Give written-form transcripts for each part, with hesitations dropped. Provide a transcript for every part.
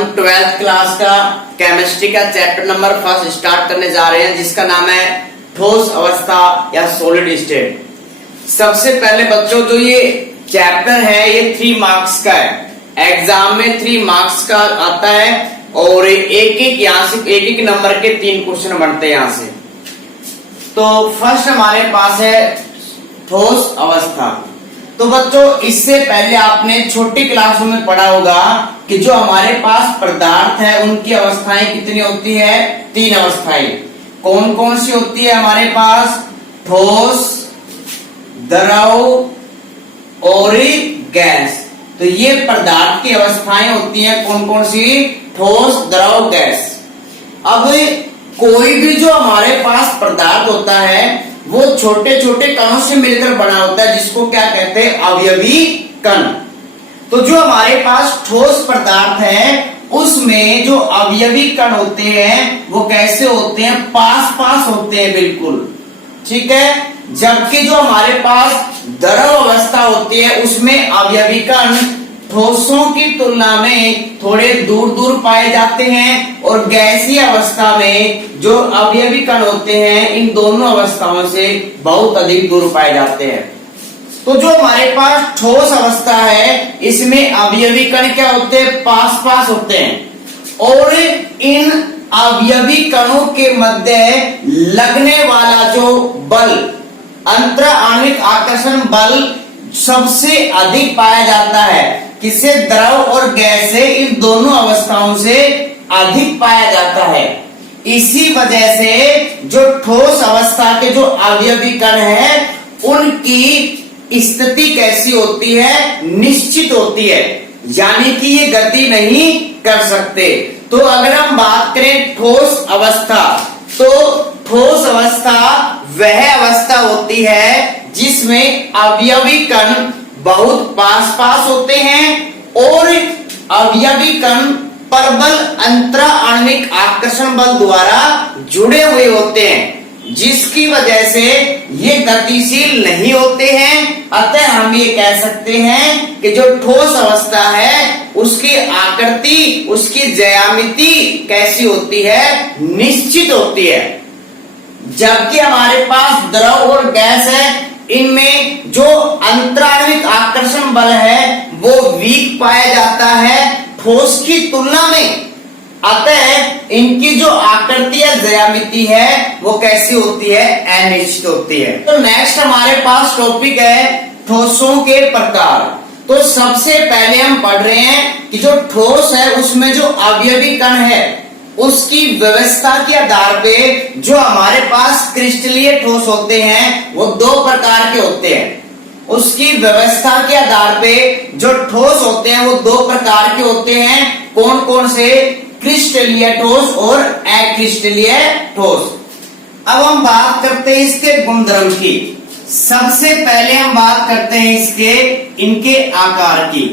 हम 12th class का chemistry का चैप्टर नंबर 1 स्टार्ट करने जा रहे हैं, जिसका नाम है ठोस अवस्था या सॉलिड स्टेट। सबसे पहले बच्चों, जो ये चैप्टर है ये 3 मार्क्स का है। एग्जाम में 3 मार्क्स का आता है और यहाँ से एक नंबर के 3 क्वेश्चन बनते हैं यहाँ से। तो फर्स्ट हमारे पास है ठोस अवस्था। तो बच्चों, इससे पहले आपने छोटी क्लासों में पढ़ा होगा कि जो हमारे पास पदार्थ है उनकी अवस्थाएं कितनी होती है? 3 अवस्थाएं। कौन कौन सी होती है हमारे पास? ठोस, द्रव और गैस। तो ये पदार्थ की अवस्थाएं होती हैं कौन कौन सी? ठोस, द्रव, गैस। अब कोई भी जो हमारे पास पदार्थ होता है वो छोटे छोटे कणों से मिलकर बना होता है, जिसको क्या कहते हैं? अवयवी कण। तो जो हमारे पास ठोस पदार्थ है उसमें जो अवयवी कण होते हैं वो कैसे होते हैं? पास पास होते हैं, बिल्कुल ठीक है। जबकि जो हमारे पास द्रव अवस्था होती है उसमें अवयवी कण ठोसों की तुलना में थोड़े दूर दूर पाए जाते हैं, और गैसीय अवस्था में जो अवयवी कण होते हैं इन दोनों अवस्थाओं से बहुत अधिक दूर पाए जाते हैं। तो जो हमारे पास ठोस अवस्था है इसमें अवयवी कण क्या होते हैं? पास पास होते हैं, और इन अवयवी कणों के मध्य लगने वाला जो बल, अंतर आणविक आकर्षण बल सबसे अधिक पाया जाता है। किसे? द्रव और गैस से, इन दोनों अवस्थाओं से अधिक पाया जाता है। इसी वजह से जो ठोस अवस्था के जो अवयवी कण है उनकी स्थिति कैसी होती है? निश्चित होती है, यानी कि ये गति नहीं कर सकते। तो अगर हम बात करें ठोस अवस्था, तो ठोस अवस्था वह अवस्था होती है जिसमें अवयवी कण बहुत पास पास होते हैं और अवयवी कण प्रबल अंतरा आणविक आकर्षण बल द्वारा जुड़े हुए होते हैं, जिसकी वजह से ये गतिशील नहीं होते हैं। अतः हम ये कह सकते हैं कि जो ठोस अवस्था है उसकी आकृति, उसकी ज्यामिति कैसी होती है? निश्चित होती है। जबकि हमारे पास द्रव और गैस है, इनमें जो अंतराणविक आकर्षण बल है वो वीक पाया जाता है ठोस की तुलना में। अतः इनकी जो आकृति या ज्यामिति है वो कैसी होती है? अनिश्चित होती है। तो नेक्स्ट हमारे पास टॉपिक है ठोसों के प्रकार। तो सबसे पहले हम पढ़ रहे हैं कि जो ठोस है उसमें जो अवयवी कण है उसकी व्यवस्था के आधार पे जो हमारे पास क्रिस्टलीय ठोस होते हैं वो 2 प्रकार के होते हैं। उसकी व्यवस्था के आधार पे जो ठोस होते हैं वो 2 प्रकार के होते हैं। कौन कौन से? क्रिस्टलीय ठोस और अक्रिस्टलीय ठोस। अब हम बात करते हैं इसके गुणधर्म की। सबसे पहले हम बात करते हैं इनके आकार की।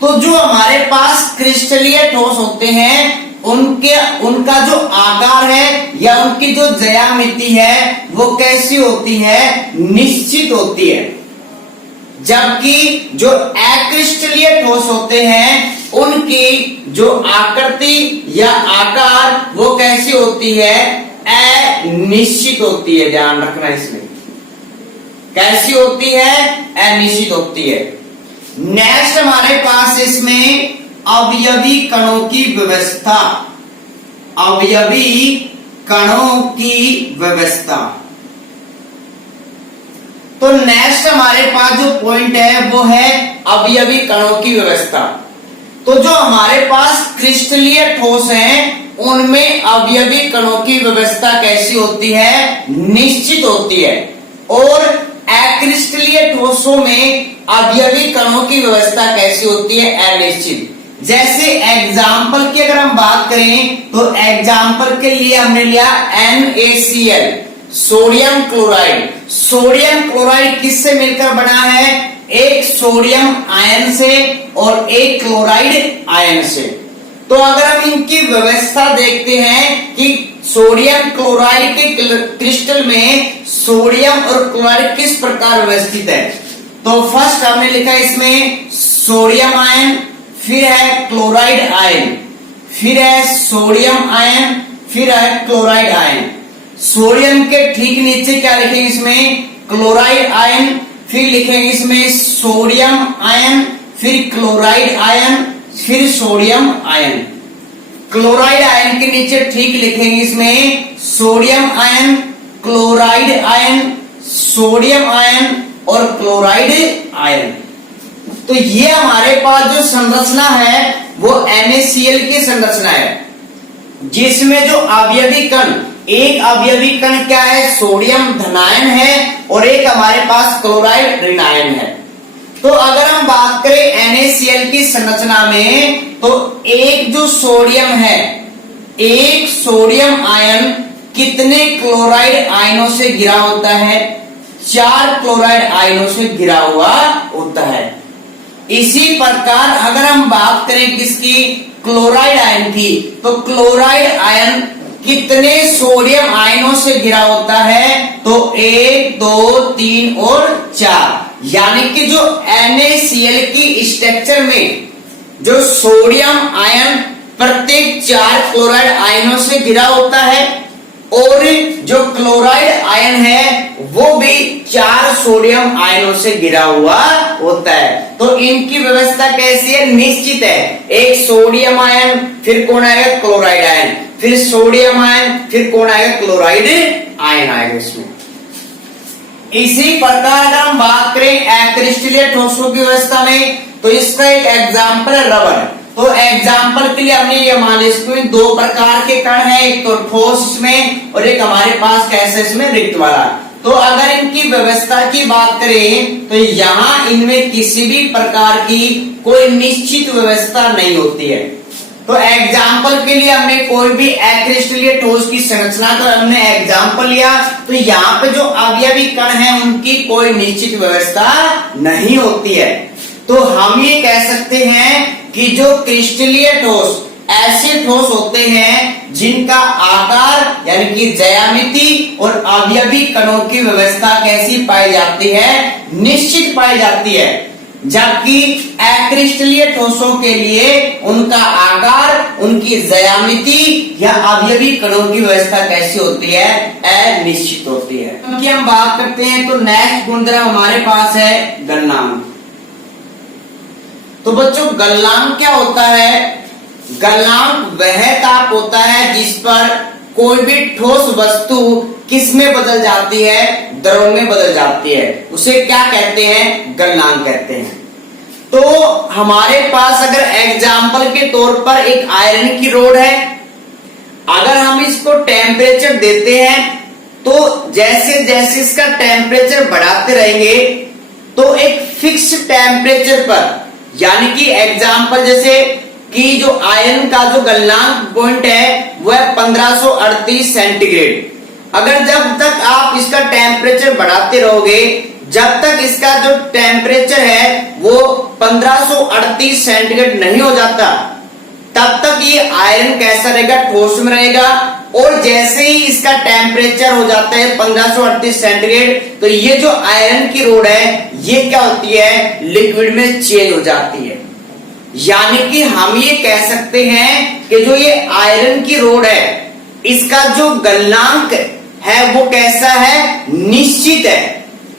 तो जो हमारे पास क्रिस्टलीय ठोस होते हैं उनका जो आकार है या उनकी जो ज्यामिति है वो कैसी होती है? निश्चित होती है। जबकि जो अक्रिस्टलीय ठोस होते हैं उनकी जो आकृति या आकार वो कैसी होती है? अनिश्चित होती है। ध्यान रखना इसमें, कैसी होती है? अनिश्चित होती है। नेक्स्ट हमारे पास इसमें अवयवी कणों की व्यवस्था। अवयवी कणों की व्यवस्था। तो नेक्स्ट हमारे पास जो पॉइंट है वो है अवयवी कणों की व्यवस्था। तो जो हमारे पास क्रिस्टलीय ठोस हैं उनमें अवयवी कणों की व्यवस्था कैसी होती है? निश्चित होती है। और अक्रिस्टलीय ठोसों में अवयवी कणों की व्यवस्था कैसी होती है? अनिश्चित। जैसे एग्जाम्पल की अगर हम बात करें तो एग्जाम्पल के लिए हमने लिया NaCl, sodium chloride. Sodium chloride किससे मिलकर बना है? एक सोडियम आयन से और एक क्लोराइड आयन से। तो अगर हम इनकी व्यवस्था देखते हैं कि सोडियम क्लोराइड के क्रिस्टल में सोडियम और क्लोराइड किस प्रकार व्यवस्थित है, तो फर्स्ट हमने लिखा इसमें सोडियम आयन, फिर है क्लोराइड आयन, फिर है सोडियम आयन, फिर है क्लोराइड आयन। सोडियम के ठीक नीचे क्या लिखेंगे इसमें, क्लोराइड आयन, फिर लिखेंगे इसमें सोडियम आयन, फिर क्लोराइड आयन, फिर सोडियम आयन। क्लोराइड आयन के नीचे ठीक लिखेंगे इसमें sodium ion, chloride ion, sodium ion और क्लोराइड आयन। तो ये हमारे पास जो संरचना है वो NaCl की संरचना है, जिसमें जो अवयवी कण, एक अवयवी कण क्या है, सोडियम धनायन है और एक हमारे पास क्लोराइड ऋणायन है। तो अगर हम बात करें NaCl की संरचना में, तो एक जो सोडियम है, एक सोडियम आयन कितने क्लोराइड आयनों से घिरा होता है, 4 क्लोराइड आयनों से घिरा हुआ होता है। इसी प्रकार अगर हम बात करें किसकी, क्लोराइड आयन की, तो क्लोराइड आयन कितने सोडियम आयनों से घिरा होता है, तो 1 2 3 और 4। यानी कि जो NaCl की स्ट्रक्चर में जो सोडियम आयन प्रत्येक 4 क्लोराइड आयनों से घिरा होता है और जो क्लोराइड आयन है वो भी 4 सोडियम आयनों से घिरा हुआ होता है। तो इनकी व्यवस्था कैसी है, निश्चित है। एक सोडियम आयन, फिर कौन आएगा, क्लोराइड आयन, फिर सोडियम आयन, फिर कौन आएगा, क्लोराइड आयन आएगा इसमें। इसी प्रकार अगर हम बात करें अक्रिस्टलीय ठोसों की व्यवस्था में, तो इसका एक एग्जाम्पल है रबर। तो एग्जाम्पल के लिए हमने ये मान लिया इसमें 2 प्रकार के कण हैं, एक तो ठोस इसमें और एक हमारे पास कैसे इसमें रिक्त वाला। तो अगर इनकी व्यवस्था की बात करें तो यहाँ इनमें किसी भी प्रकार की कोई निश्चित व्यवस्था नहीं होती है। तो एग्जाम्पल के लिए हमने कोई भी अक्रिस्टलीय ठोस की संरचना का हमने एग्जाम्पल लिया, तो यहाँ पे जो अवयवी कण हैं उनकी कोई निश्चित व्यवस्था नहीं होती है। तो हम ये कह सकते हैं कि जो क्रिस्टलीय ठोस ऐसे ठोस होते हैं जिनका आकार यानी कि ज्यामिति और अवयवी कणों की व्यवस्था कैसी पाई जाती है, निश्चित पाई जाती है। जबकि अक्रिस्टलीय ठोसों के लिए उनका आकार, उनकी ज्यामिति या अवयवी कणों की व्यवस्था कैसी होती है, अनिश्चित होती है। क्योंकि हम बात करते हैं तो नेक्स्ट गुणधर्म हमारे पास है गलनांक। तो बच्चों गलनांक क्या होता है, गलनांक वह ताप होता है जिस पर कोई भी ठोस वस्तु किस में बदल जाती है, द्रव में बदल जाती है, उसे क्या कहते हैं, गलनांक कहते हैं। तो हमारे पास अगर एग्जाम्पल के तौर पर एक आयरन की रोड है, अगर हम इसको टेम्परेचर देते हैं तो जैसे जैसे इसका टेम्परेचर बढ़ाते रहेंगे तो एक फिक्स टेम्परेचर पर, यानी कि एग्जाम्पल जैसे कि जो आयरन का जो गलनांक पॉइंट है वो है 1538 सेंटीग्रेड। अगर जब तक आप इसका टेम्परेचर बढ़ाते रहोगे, जब तक इसका जो टेम्परेचर है वो 1538 सेंटीग्रेड नहीं हो जाता, तब तक ये आयरन कैसा रहेगा, ठोस में रहेगा। और जैसे ही इसका टेम्परेचर हो जाता है 1538 सेंटीग्रेड, तो ये जो आयरन की रोड है ये क्या होती है, लिक्विड में चेंज हो जाती है। यानी कि हम ये कह सकते हैं कि जो ये आयरन की रोड है इसका जो गलनांक है वो कैसा है, निश्चित है।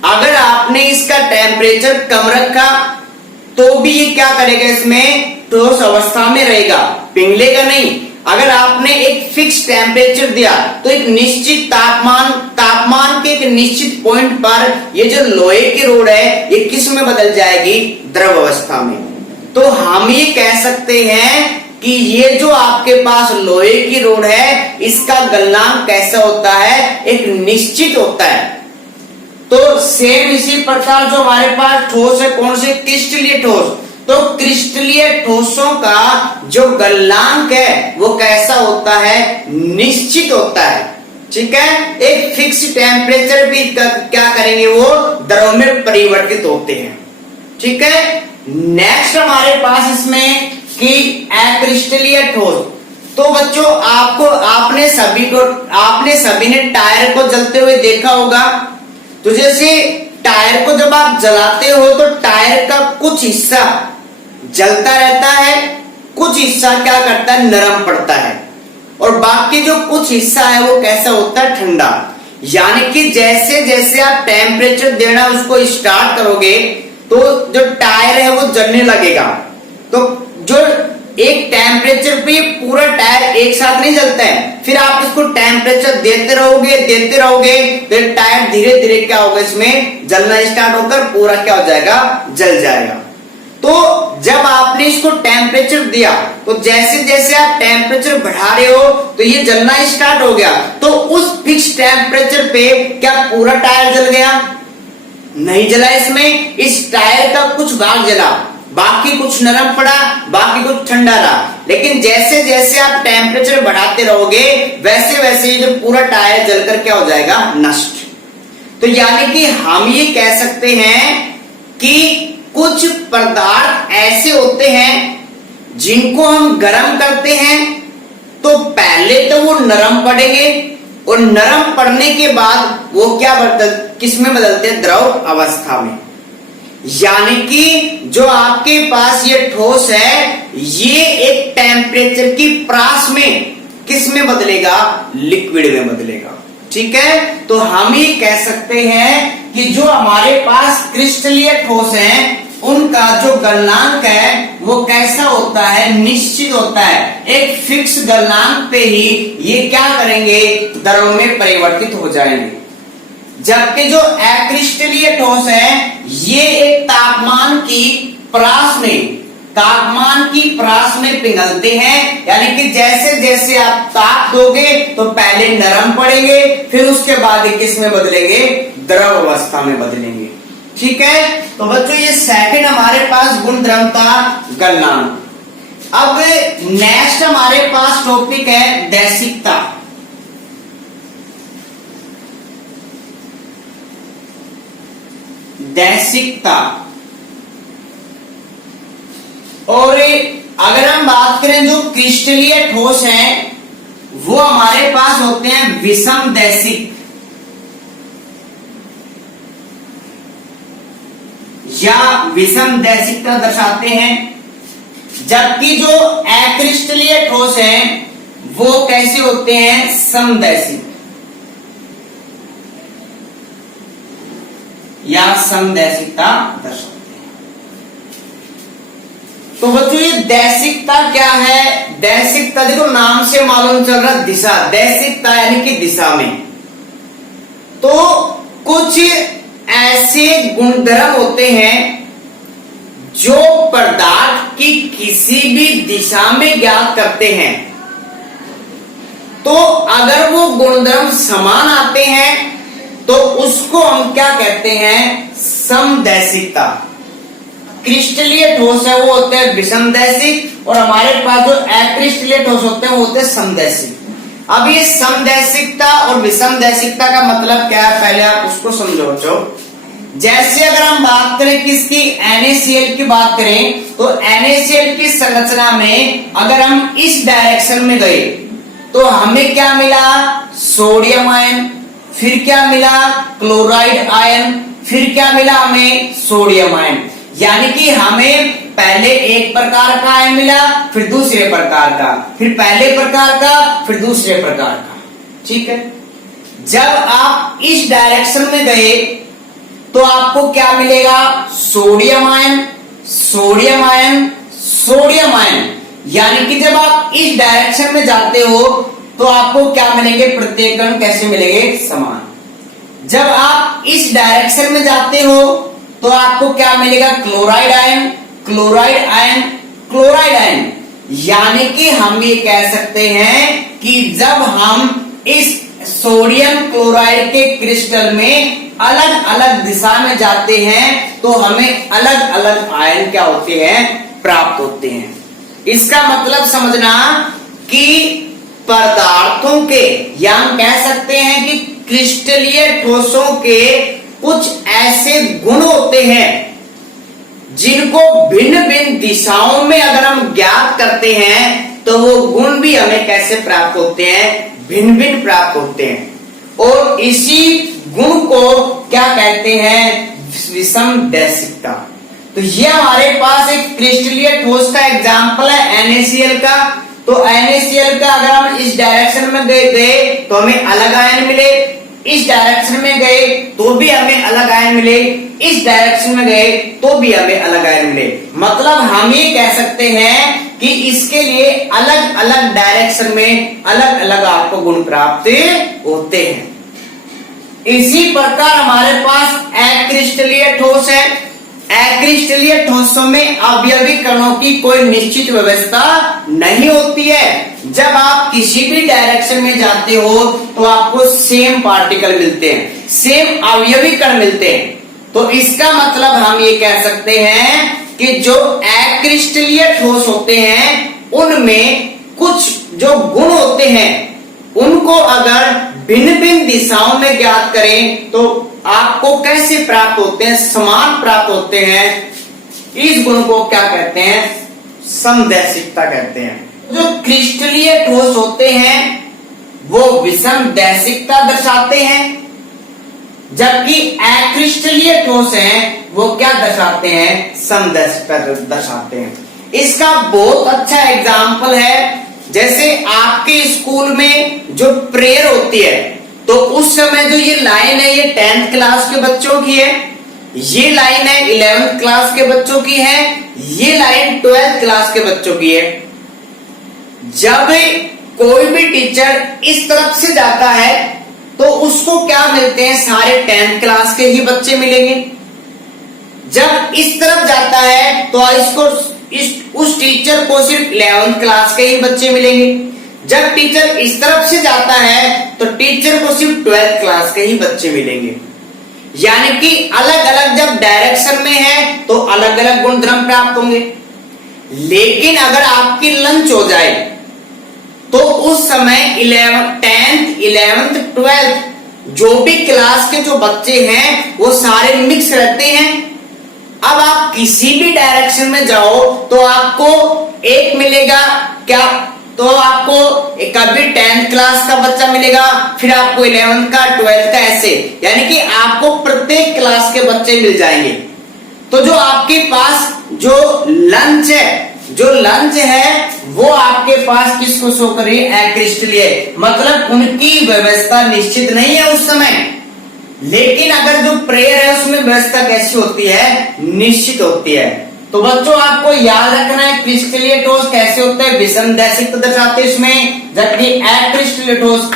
अगर आपने इसका टेम्परेचर कम रखा तो भी ये क्या करेगा, इसमें ठोस अवस्था में रहेगा, पिघलेगा नहीं। अगर आपने एक फिक्स टेम्परेचर दिया तो एक निश्चित तापमान के एक निश्चित पॉइंट पर ये जो लोहे की रोड है ये किस में बदल जाएगी, द्रव अवस्था में। तो हम ये कह सकते हैं कि ये जो आपके पास लोहे की रोड है इसका गलनांक कैसा होता है, एक निश्चित होता है। तो सेम इसी प्रकार जो हमारे पास ठोस है, कौन से, क्रिस्टलीय ठोस। तो क्रिस्टलीय ठोसों का जो गलनांक है वो कैसा होता है, निश्चित होता है। ठीक है, एक फिक्स टेम्परेचर भी क्या करेंगे, वो द्रव में परिवर्तित होते हैं। ठीक है, नेक्स्ट हमारे पास इसमें कि अक्रिस्टलीय ठोस। तो बच्चों आपने सभी ने टायर को जलते हुए देखा होगा। तो जैसे टायर को जब आप जलाते हो तो टायर का कुछ हिस्सा जलता रहता है, कुछ हिस्सा क्या करता है, नरम पड़ता है, और बाकी जो कुछ हिस्सा है वो कैसा होता है, ठंडा। यानी कि जैसे जैसे आप टेम्परेचर देना उसको स्टार्ट करोगे तो जो टायर है वो जलने लगेगा। तो जो एक टेम्परेचर पे पूरा टायर एक साथ नहीं जलता है, फिर आप इसको टेम्परेचर देते रहोगे फिर टायर धीरे धीरे क्या होगा, इसमें जलना स्टार्ट होकर पूरा क्या हो जाएगा, जल जाएगा। तो जब आपने इसको टेम्परेचर दिया तो जैसे जैसे आप टेम्परेचर बढ़ा रहे हो तो ये जलना स्टार्ट हो गया। तो उस फिक्स टेम्परेचर पे क्या पूरा टायर जल गया, नहीं जला। इसमें इस टायर का कुछ भाग जला, बाकी कुछ नरम पड़ा, बाकी कुछ ठंडा रहा। लेकिन जैसे जैसे आप टेम्परेचर बढ़ाते रहोगे वैसे वैसे ये जो पूरा टायर जलकर क्या हो जाएगा, नष्ट। तो यानी कि हम ये कह सकते हैं कि कुछ पदार्थ ऐसे होते हैं जिनको हम गर्म करते हैं तो पहले तो वो नरम पड़ेंगे, और नरम पड़ने के बाद वो क्या किस में बदलते हैं, द्रव अवस्था में। यानी कि जो आपके पास ये ठोस है ये एक टेम्परेचर की प्रास में किस में बदलेगा, लिक्विड में बदलेगा। ठीक है, तो हम ये कह सकते हैं कि जो हमारे पास क्रिस्टलीय ठोस है उनका जो गलनांक है वो कैसा होता है, निश्चित होता है। एक फिक्स गलनांक पे ही ये क्या करेंगे, द्रव में परिवर्तित हो जाएंगे। जबकि जो अक्रिस्टलीय ठोस है ये एक तापमान की प्रास में पिघलते हैं। यानी कि जैसे जैसे आप ताप दोगे तो पहले नरम पड़ेंगे, फिर उसके बाद किस में बदलेंगे, द्रव अवस्था में बदलेंगे। ठीक है, तो बच्चों ये सेकंड हमारे पास गुण द्रवता गलनांक। अब नेक्स्ट हमारे पास टॉपिक है दैशिकता। दैशिकता, और अगर हम बात करें जो क्रिस्टलीय ठोस हैं वो हमारे पास होते हैं विषम दैशिक या विषम दैशिकता दर्शाते हैं। जबकि जो अक्रिस्टलीय ठोस हैं वो कैसे होते हैं, समदैशिक या समदैशिकता दर्शाते हैं। तो बच्चों ये दैशिकता क्या है, दैशिकता देखो नाम से मालूम चल रहा दिशा, दैशिकता यानी कि दिशा में। तो कुछ ऐसे गुणधर्म होते हैं जो पदार्थ की किसी भी दिशा में ज्ञात करते हैं। तो अगर वो गुणधर्म समान आते हैं तो उसको हम क्या कहते हैं, समदैशिकता। क्रिस्टलीय ठोस है वो होते हैं विषमदैशिक, और हमारे पास जो अक्रिस्टलीय ठोस होते हैं वो होते हैं समदैशिक। अब ये समदैशिकता और विषमदैशिकता का मतलब क्या है, पहले आप उसको समझो। जैसे अगर हम बात करें किसकी, NaCl की बात करें तो NaCl की संरचना में अगर हम इस डायरेक्शन में गए तो हमें क्या मिला, सोडियम आयन, फिर क्या मिला, क्लोराइड आयन, फिर क्या मिला हमें, सोडियम आयन। यानी कि हमें पहले एक प्रकार का आयन मिला, फिर दूसरे प्रकार का, फिर पहले प्रकार का, फिर दूसरे प्रकार का। ठीक है, जब आप इस डायरेक्शन में गए तो आपको क्या मिलेगा, sodium ion, sodium ion, sodium ion. यानी कि जब आप इस डायरेक्शन में जाते हो तो आपको क्या मिलेंगे, प्रत्येक कण कैसे मिलेंगे, समान। जब आप इस डायरेक्शन में जाते हो तो आपको क्या मिलेगा, chloride ion, chloride ion, chloride ion. यानी कि हम ये कह सकते हैं कि जब हम इस सोडियम क्लोराइड के क्रिस्टल में अलग अलग दिशा में जाते हैं तो हमें अलग अलग आयन क्या होते हैं, प्राप्त होते हैं। इसका मतलब समझना कि पदार्थों के, या हम कह सकते हैं कि क्रिस्टलीय ठोसों के कुछ ऐसे गुण होते हैं जिनको भिन्न भिन्न दिशाओं में अगर हम ज्ञात करते हैं तो वो गुण भी हमें कैसे प्राप्त होते हैं, भिन्न भिन्न प्राप्त होते हैं। और इसी गुण को क्या कहते हैं, विषम दैशिकता। तो ये हमारे पास एक क्रिस्टलीय ठोस का एग्जाम्पल है NaCl का। तो NaCl का अगर हम इस डायरेक्शन में गए तो हमें अलग आयन मिले, इस डायरेक्शन में गए तो भी हमें अलग आयन मिले, इस डायरेक्शन में गए तो भी हमें अलग आयन मिले। मतलब हम ये कह सकते हैं कि इसके लिए अलग अलग डायरेक्शन में अलग अलग आपको गुण प्राप्त होते हैं। इसी प्रकार हमारे पास अक्रिस्टलीय ठोस है। अक्रिस्टलीय ठोसों में अवयवी कणों की कोई निश्चित व्यवस्था नहीं होती है। जब आप किसी भी डायरेक्शन में जाते हो तो आपको सेम पार्टिकल मिलते हैं, सेम अवयवी कण मिलते हैं। तो इसका मतलब हम ये कह सकते हैं कि जो अक्रिस्टलीय ठोस होते हैं उनमें कुछ जो गुण होते हैं उनको अगर भिन्न भिन्न दिशाओं में ज्ञात करें तो आपको कैसे प्राप्त होते हैं, समान प्राप्त होते हैं। इस गुण को क्या कहते हैं, समदैशिकता कहते हैं। जो क्रिस्टलीय ठोस होते हैं वो विषमदैशिकता दर्शाते हैं, जबकि अक्रिस्टलीय ठोस हैं वो क्या दर्शाते हैं, समदैशिकता दर्शाते हैं। इसका बहुत अच्छा एग्जाम्पल है, जैसे आपके स्कूल में जो प्रेयर होती है तो उस समय जो ये लाइन है ये 10th क्लास के बच्चों की है, ये लाइन है 11th क्लास के बच्चों की है, ये लाइन 12th क्लास के बच्चों की है। जब कोई भी टीचर इस तरफ से जाता है तो उसको क्या मिलते हैं, सारे 10th क्लास के ही बच्चे मिलेंगे। जब इस तरफ जाता है तो इसको उस टीचर को सिर्फ 11th क्लास के ही बच्चे मिलेंगे। जब टीचर इस तरफ से जाता है तो टीचर को सिर्फ 12th क्लास के ही बच्चे मिलेंगे। यानी कि अलग अलग जब डायरेक्शन में है तो अलग अलग गुणधर्म प्राप्त होंगे। लेकिन अगर आपकी लंच हो जाए तो उस समय 10th 11th 12th जो भी क्लास के जो बच्चे हैं वो सारे मिक्स रहते हैं। अब आप किसी भी डायरेक्शन में जाओ तो आपको एक मिलेगा क्या, तो आपको कभी 10th क्लास का बच्चा मिलेगा, फिर आपको 11th का 12th का, ऐसे यानी कि आपको प्रत्येक क्लास के बच्चे मिल जाएंगे। तो जो आपके पास जो लंच है वो आपके पास किसको शो कर रही है, अक्रिस्टलीय, मतलब उनकी व्यवस्था निश्चित नहीं है उस समय। लेकिन अगर जो प्रेयर है उसमें व्यवस्था कैसी होती है, निश्चित होती है। तो बच्चों आपको याद रखना है क्रिस्टलीय ठोस कैसे होते हैं, विषमदैशिकता दर्शाते हैं इसमें, जबकि अक्रिस्टलीय ठोस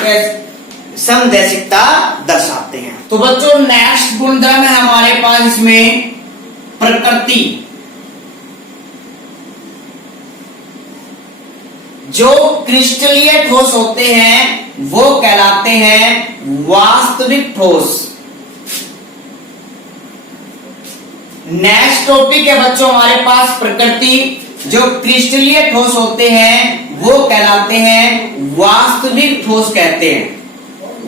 समदैशिकता दर्शाते हैं। तो बच्चों नेक्स्ट गुणधर्म है हमारे पास इसमें प्रकृति। जो क्रिस्टलीय ठोस होते हैं वो कहलाते हैं वास्तविक ठोस। नेक्स्ट टॉपिक है बच्चों हमारे पास प्रकृति। जो क्रिस्टलीय ठोस होते हैं वो कहलाते हैं वास्तविक ठोस कहते हैं,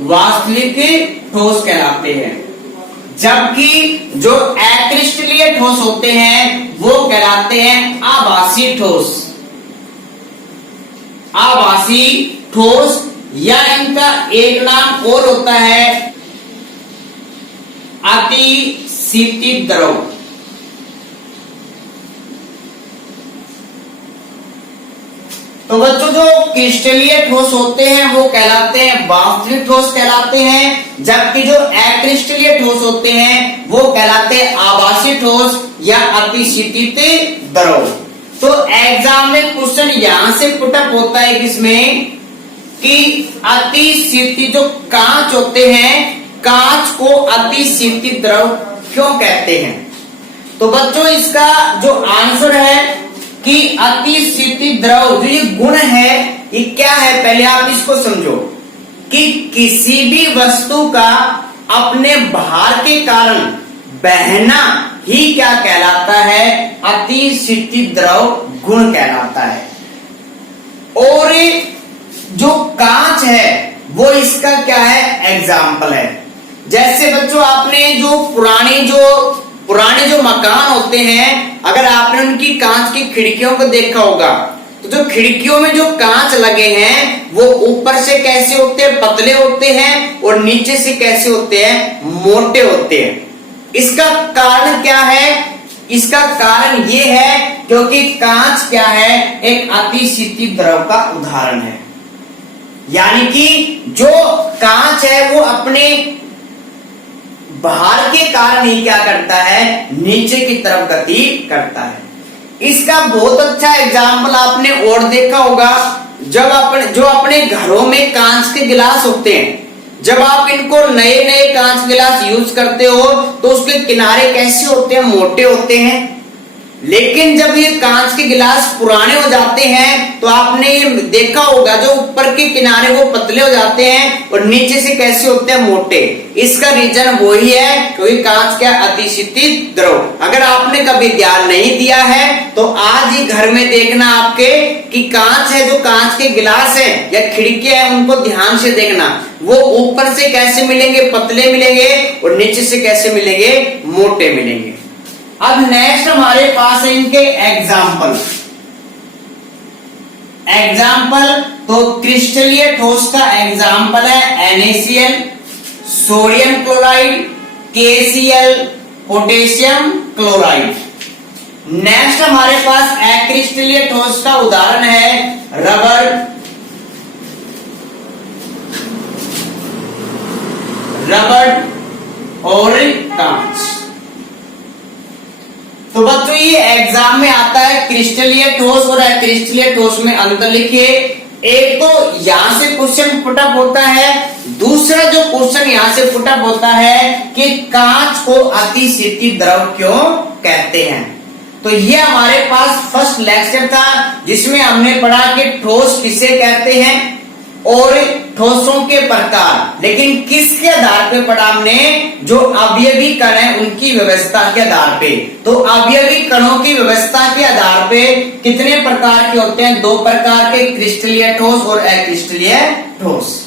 वास्तविक ठोस कहलाते हैं। जबकि जो अक्रिस्टलीय ठोस होते हैं वो कहलाते हैं आभासी ठोस। आभासी ठोस या इनका एक नाम और होता है अतिशीतित द्रव। तो बच्चों जो क्रिस्टलीय ठोस होते हैं वो कहलाते हैं वास्तविक ठोस कहलाते हैं, जबकि जो अक्रिस्टलीय ठोस होते हैं वो कहलाते हैं आभासी ठोस या अतिशीतित द्रव। तो एग्जाम में क्वेश्चन यहां से पुटअप होता है किसमें कि अतिशीतित जो कांच होते हैं, कांच को अतिशीतित द्रव क्यों कहते हैं। तो बच्चों इसका जो आंसर है कि अतिशीतित द्रव जो ये गुण है ये क्या है, पहले आप इसको समझो कि किसी भी वस्तु का अपने भार के कारण बहना ही क्या कहलाता है, अतिशीतित द्रव गुण कहलाता है। और जो कांच है वो इसका क्या है, एग्जाम्पल है। जैसे बच्चों आपने जो पुराने जो मकान होते हैं, अगर आपने उनकी कांच की खिड़कियों को देखा होगा तो जो खिड़कियों में जो कांच लगे हैं वो ऊपर से कैसे होते हैं, पतले होते हैं, और नीचे से कैसे होते हैं, मोटे होते हैं। इसका कारण क्या है इसका कारण ये है क्योंकि कांच क्या है, एक अतिशीतित द्रव का उदाहरण है। यानी कि जो कांच है वो अपने भार के कारण ही क्या करता है, नीचे की तरफ गति करता है। इसका बहुत अच्छा एग्जाम्पल आपने और देखा होगा, जब जो अपने घरों में कांच के गिलास होते हैं, जब आप इनको नए नए कांच गिलास यूज करते हो तो उसके किनारे कैसे होते हैं, मोटे होते हैं। लेकिन जब ये कांच के गिलास पुराने हो जाते हैं तो आपने ये देखा होगा, जो ऊपर के किनारे वो पतले हो जाते हैं और नीचे से कैसे होते हैं, मोटे। इसका रीजन वही है क्योंकि कांच क्या, अतिशीतित द्रव। अगर आपने कभी ध्यान नहीं दिया है तो आज ही घर में देखना आपके कि कांच है, जो कांच के गिलास है या खिड़कियां हैं, उनको ध्यान से देखना, वो ऊपर से कैसे मिलेंगे, पतले मिलेंगे और नीचे से कैसे मिलेंगे, मोटे मिलेंगे। अब नेक्स्ट हमारे पास है इनके एग्जाम्पल। तो क्रिस्टलीय ठोस का एग्जाम्पल है NaCl, sodium chloride, KCl, potassium chloride. Next हमारे पास अक्रिस्टलीय ठोस का उदाहरण है रबर और कांच। तो बच्चों ये एग्जाम में आता है, क्रिस्टलीय ठोस और अक्रिस्टलीय ठोस में अंतर लिखिए। एक तो यहां से क्वेश्चन पुटअप होता है, दूसरा जो क्वेश्चन यहां से पुटअप होता है कि कांच को अतिशीतित द्रव क्यों कहते हैं। तो ये हमारे पास फर्स्ट लेक्चर था जिसमें हमने पढ़ा कि ठोस किसे कहते हैं और ठोसों के प्रकार, लेकिन किसके आधार पे पढ़ा हमने, जो अवयवी कण है उनकी व्यवस्था के आधार पे। तो अवयवी कणों की व्यवस्था के आधार पे कितने प्रकार के होते हैं, 2 प्रकार के, क्रिस्टलीय ठोस और अक्रिस्टलीय ठोस।